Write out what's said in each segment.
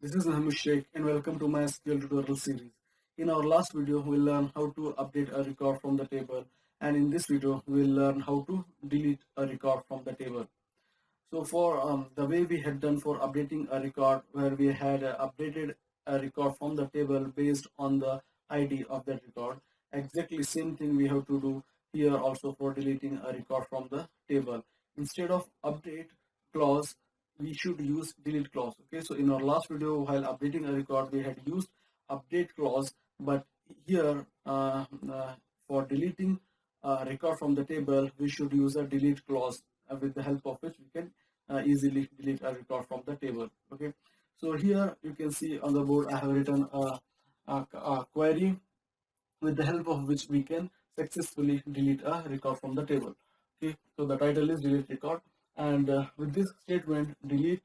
This is Naheem Sheikh and welcome to my MySQL tutorial series. In our last video, we'll learn how to update a record from the table, and in this video, we'll learn how to delete a record from the table. So for the way we had done for updating a record, where we had updated a record from the table based on the ID of that record, exactly same thing we have to do here also for deleting a record from the table. Instead of update clause, we should use delete clause. Okay, so in our last video, while updating a record, we had used update clause, but here for deleting a record from the table, we should use a delete clause, with the help of which we can easily delete a record from the table. Okay, so here you can see on the board I have written a query with the help of which we can successfully delete a record from the table. Okay, so the title is delete record, and with this statement delete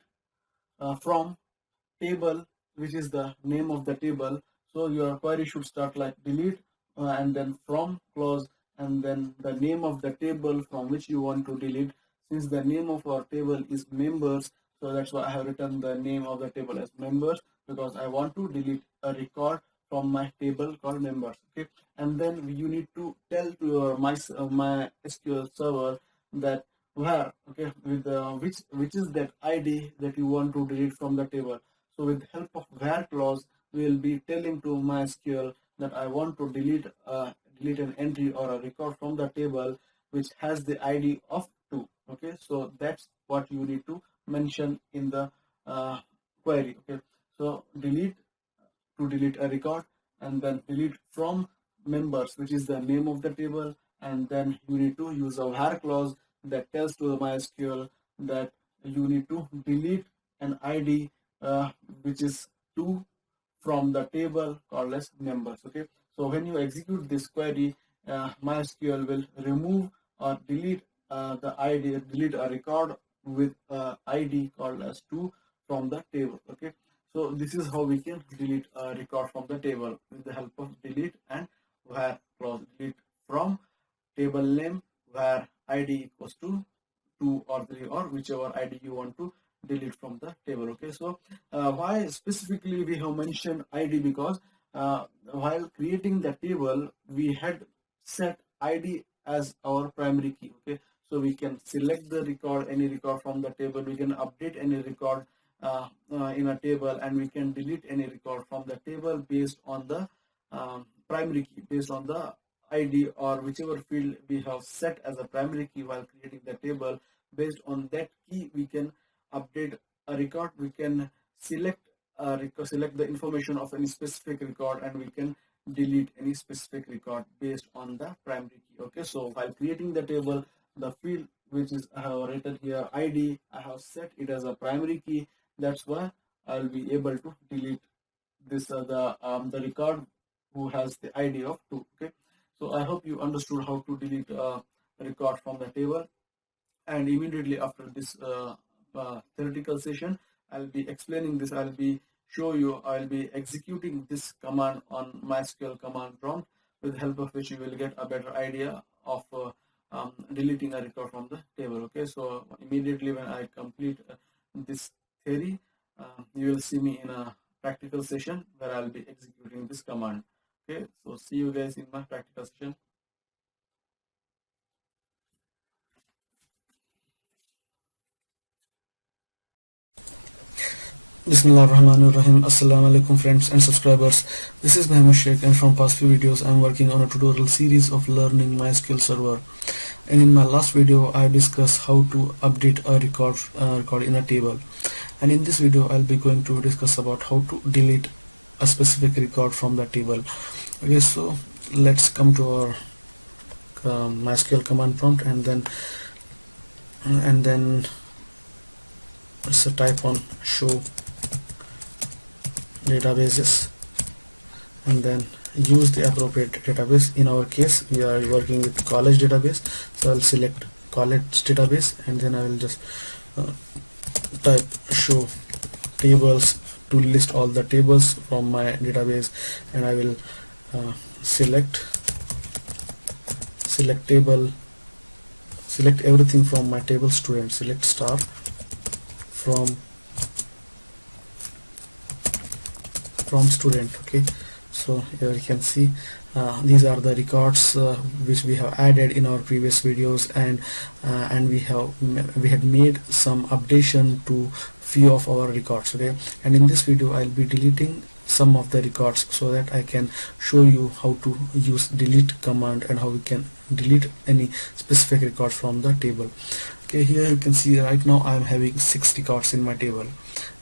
from table, which is the name of the table. So your query should start like delete and then from clause and then the name of the table from which you want to delete. Since the name of our table is members, so that's why I have written the name of the table as members, because I want to delete a record from my table called members. Okay, and then you need to tell to your MySQL server that where, okay, with which is that ID that you want to delete from the table. So with help of where clause, we will be telling to MySQL that I want to delete an entry or a record from the table which has the ID of 2. Okay, so that's what you need to mention in the query. Okay, so delete to delete a record, and then delete from members, which is the name of the table, and then you need to use a where clause that tells to the MySQL that you need to delete an ID which is 2 from the table called as members. Okay, so when you execute this query, MySQL will remove or delete delete a record with ID called as 2 from the table. Okay, so this is how we can delete a record from the table with the help of delete and where clause. Delete from table name where ID equals to 2 or 3 or whichever ID you want to delete from the table. Okay, so why specifically we have mentioned ID? Because while creating the table, we had set ID as our primary key. Okay, so we can select the record, any record from the table, we can update any record in a table, and we can delete any record from the table based on the primary key, based on the ID or whichever field we have set as a primary key while creating the table. Based on that key, we can update a record, we can select select the information of any specific record, and we can delete any specific record based on the primary key. Okay, so while creating the table, the field which is I have written here ID, I have set it as a primary key. That's why I'll be able to delete this the record who has the ID of 2. Okay, so I hope you understood how to delete a record from the table, and immediately after this theoretical session, I'll be explaining this. I'll be executing this command on MySQL command prompt, with the help of which you will get a better idea of deleting a record from the table. Okay, so immediately when I complete this theory, you will see me in a practical session where I'll be executing this command. Okay, so see you guys in my practical session. Bismillahirrahmanirrahim. Assalamu alaikum friends and subscribers. This is Naheem Sheikh, and from past few videos I am working on a tutorial series of learning MySQL Server. And in my last video I discussed how to update a record in a table. And in this video I'll be going to discuss about how to delete a specific record from the table. Okay, so let's come to our MySQL command prompt, and then let's type on show databases, and then use the appropriate database. In our case we are working with college database, so I'll select college database, and then I will just type show tables to list all the tables from my database, and I will select table, select everything from my table student, select star from from student. Okay, so here you can see these are the records which we have added in our previous videos, and we had made some updation to few of our records. Okay, and in this video I'll be deleting some of the records so that I can show you how to use delete command and how we can delete any specific records from the table. Okay, here you can see right now I am having 6 records in my table.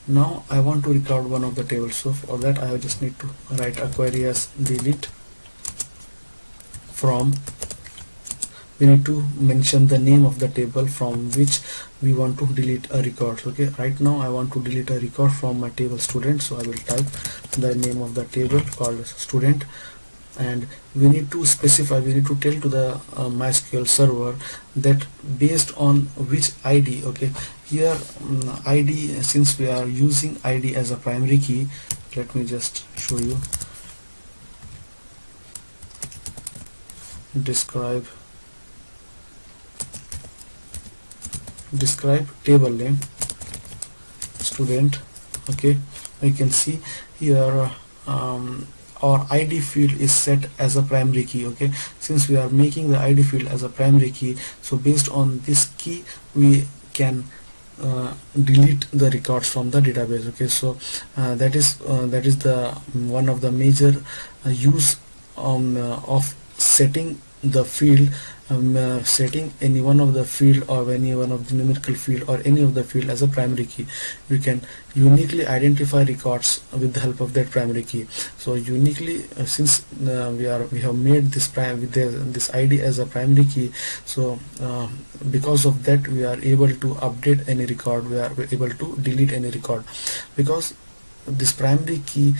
Now I want to record one of the tables, so for that I just need to write a query as delete from. We need to mention the name of the table from which we want to delete a record. Okay, right now I want to delete a record from my table student, so I will type the name of the table called student, and we need to specify, we need to tell to the MySQL server that based on which ID. Okay, here ID, since we are using ID as a primary key, let me just show you. Describe table name student. Okay, you can see here our ID field is set as a primary key. Okay, since we are making the ID field as a primary key, so based on this key we can delete the records from the database. Okay, so that is the one of the major use of setting the field, setting any one of the field or any one of the numerical field or any of the field as a primary key. You can uniquely identify records with the help of that primary key. So uniquely, since we have made this this ID as a primary key, so because of that we are able to update any record, we are able to delete any record, because this primary key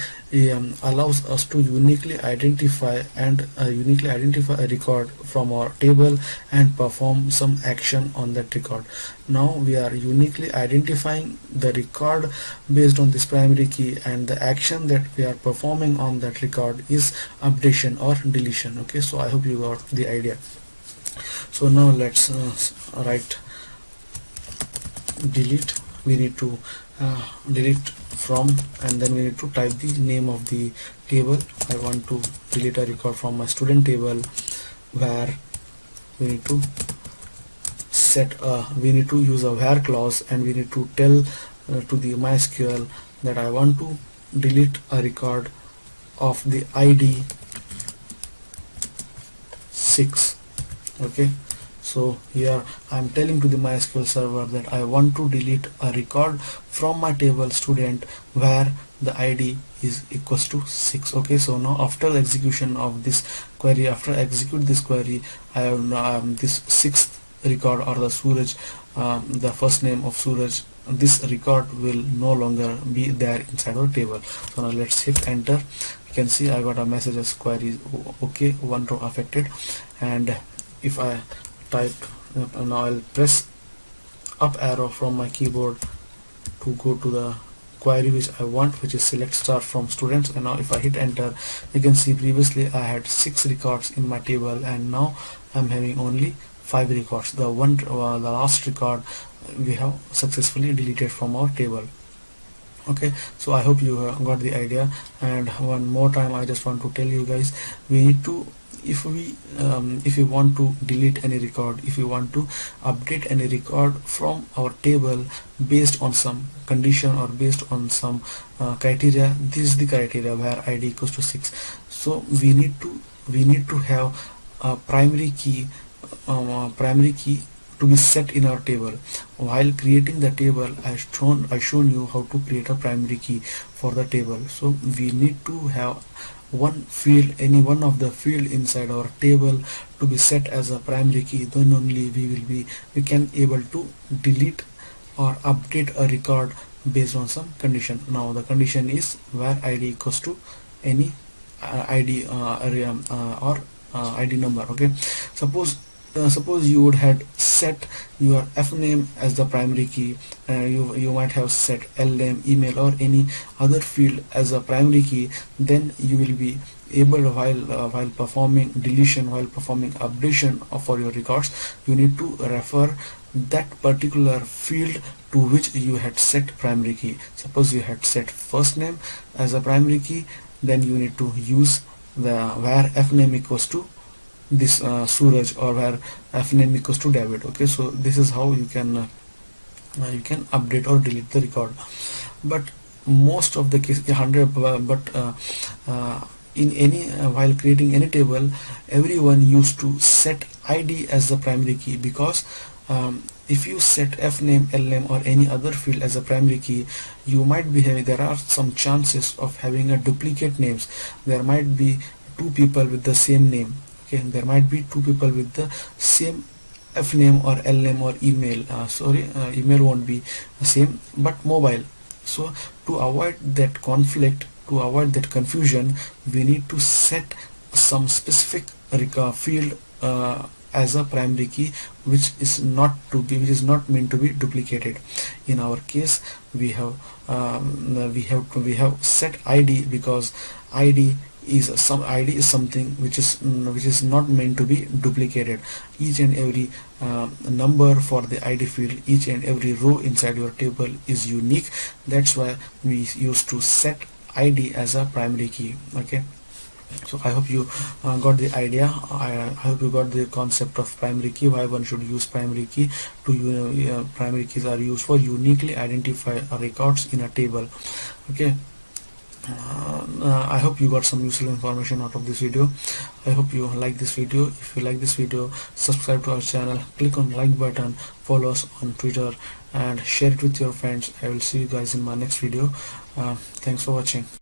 allows us to uniquely identify a record from our table and perform some action on that record. Now we are uniquely identifying the record based on this primary key, and the action that we are performing on that record is updation or deletion. Okay, so I hope you got the idea. So now let's write delete. We need to delete from, and then we need to type the name of the table. I want to delete a record from my student table, where we need to we need to use a where clause, and we need to tell to the MySQL that I want to delete a record of the ID 6. Okay, so here I am telling to the MySQL server that I want to delete a record from my table student where the ID is equals to 6. Okay, so now after the execution of this query, after I execute this query, I have this 6th record, or the Suraj, the first name of Suraj. This record will no longer be there inside our table. So now let's hit enter. You can see I got a message as query okay, one row affected. And if I type, now I'll press up arrow from my keyboard to go to the query which I want, which is select star from students. And now if I hit enter, you can see previously I had 6 records in my table, and now I'm having only 5 records. The last record we have successfully deleted from our table. Okay, so I hope you got the idea. And one more time I just want to tell you guys, we need to, if we want to delete any record, if we want to update any record from our table based on some condition or based on some criteria, this is the criteria where ID equals to 6. So we need to have a primary key to be set in our table. While creating the table, I shown you how to create a primary key for the table. So we need to have one field, any one of the field inside our table to be set as a primary key. Then only we can able to delete or update a record based on some condition. Now the condition is where ID equals to any ID or ID number. Okay, suppose suppose you would had set your f name as the primary key, you might have set l name, email, or any other field as a primary key, then you will be able, while performing deletion, while performing updation for your records, you need to refer that particular field to which you had set primary key. Suppose you had set first name as a primary key, then you need to use the where f name equals to this Suraj, or where f name equals to David. Okay, so this is how you can update or delete the record. But most of the case 100, but in any while creating any table, everyone used to set id as the primary key, because if you set f name, l name, or any other field as a primary key, you might be having, there are some chances of having a duplicate names. There might be two people with the same name. Okay, there might be two people with the same f name or l name or email. Email won't be the same, but mobile. So to avoid that conflict, to avoid that confusion, we need to set some specific field as a primary key, which is not meant to be duplicated. In our case, we have set id, because id id is something which is not meant to be duplicated. Each and every number for the id field, each and every row inside your table is unique. That's why we used to set id as a primary key. Okay, so I hope you got the idea. I hope you got the concept of primary key, why one should use primary key. Primary keys are used for uniquely identify records in a table. Okay, I hope you got some useful information out of this video. I hope you like this video. If you like this video, subscribe to our channel, click on like button, follow us on Twitter, and share it with your friends. I will see you guys in my next video. Thanks for watching.